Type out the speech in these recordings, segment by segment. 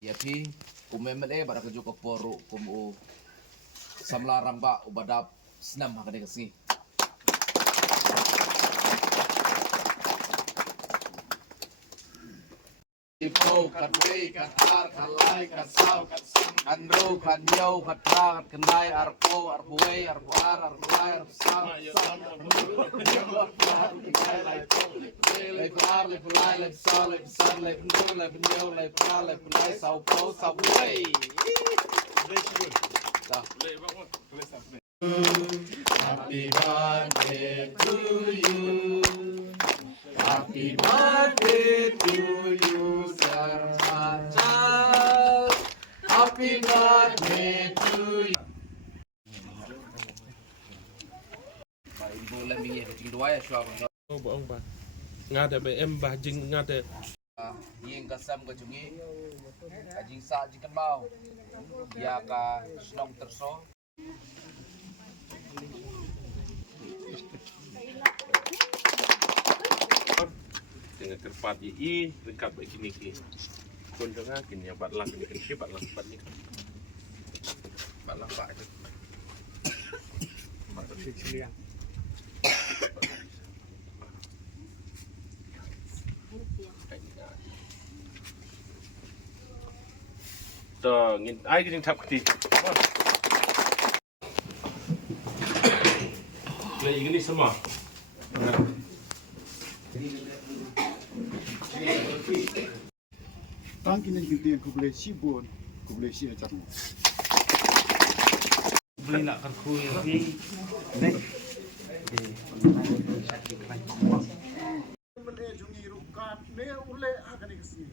Ya pi kumemele bara keju ko poru kumu samlarang ba ubadap senam hakane kasi. Ipo kan wei kan ar kan lai kan sau kan sim kan ro kan yau kan tra kan lai arpo arbuei arbu ar arbu lai arbu sau lai ar lai lai lai sau lai san lai nu lai yau lai pra lai lai sau po sau wei. Happy birthday to you. Happy birthday to you, Sarmachal. Happy birthday to you. Baik boleh minyak kecil dua ya suap. Oh bohong pak. Ngada BM bah jing ngada. Yang kasam ke jungi, kajing sa jikan mau. Ya ka senong terso. Dengan kerpat i dekat baik kini ki. Kon tengah kini ya bat lang kini kini bat lang bat ni. Bat lang pak itu. Bat kecil ya. Tuh, ngin ai kini tap keti. Lagi ini semua. Tangkinin kita kublai sibun, kublai si ajar. Beli nak kerkui lagi. Nih. Mene jungi rukat, ne ule akan ikasi.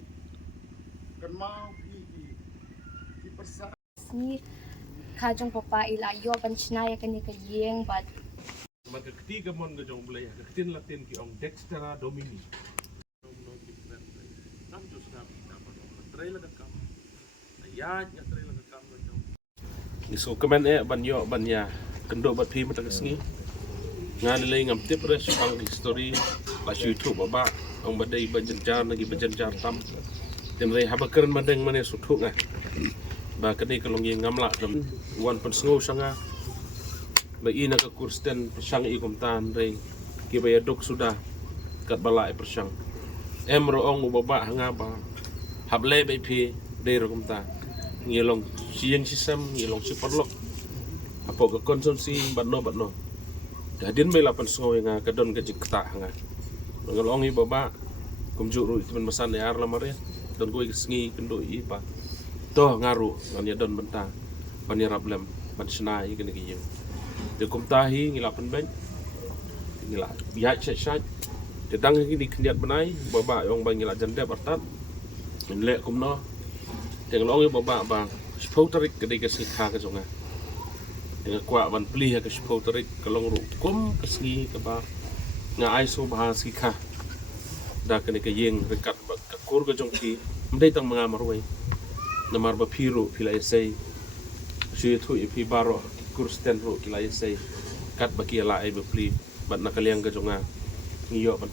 Kan mau di persa. Ni kajong papa ila yo panchnaya kani kayeng but Maka ketiga mon ke jong belaya, ketin latin ki ong Dextera Domini. Nam jo sedap dapat trailer ke kam. Ayat ya trailer ke kam jong. Isu kemen ban yo ban ya kendo bat pi mata kesngi. Ngan le ngam tip res pang history la YouTube ba ong badai bajenjar lagi bajenjar tam. Dem re habakern madeng mane suthuk ah. Ba kani kalong yang ngamla dam wan pensngo sanga. Bagi nak kursten persang ikum tan rei kibaya dok sudah kat balai persang roong ubaba hanga ba hable bai pi dei rokum ta ngilong siang sisam ngilong siperlok apa ke konsumsi batno dadin bai lapan sngoi nga kadon ke jikta hanga ngilong i baba kumjuk ru itu mesan ar lamare don goi sngi kendo i pa to ngaru nganya don benta pani rablem ban snai kene ki de kumtahi ngilapan bank ngila biak chat dedang ini keniat benai baba yang bang ngila jande bartat nlek kumno tenglong baba bang spouterik kedai ke sikha ke jonga dengan kwa ban pli ke spouterik kalong ru kum kesni ke ba nga ai so bah sikha da kene ke yeng rekat ke kur ke jongki mdai tang mengamar wei namar ba phiru phila esai si thu i phi baro kursten ro kila isai kat baki ala ai bepli bat nakaliang ke jonga ngiyo ban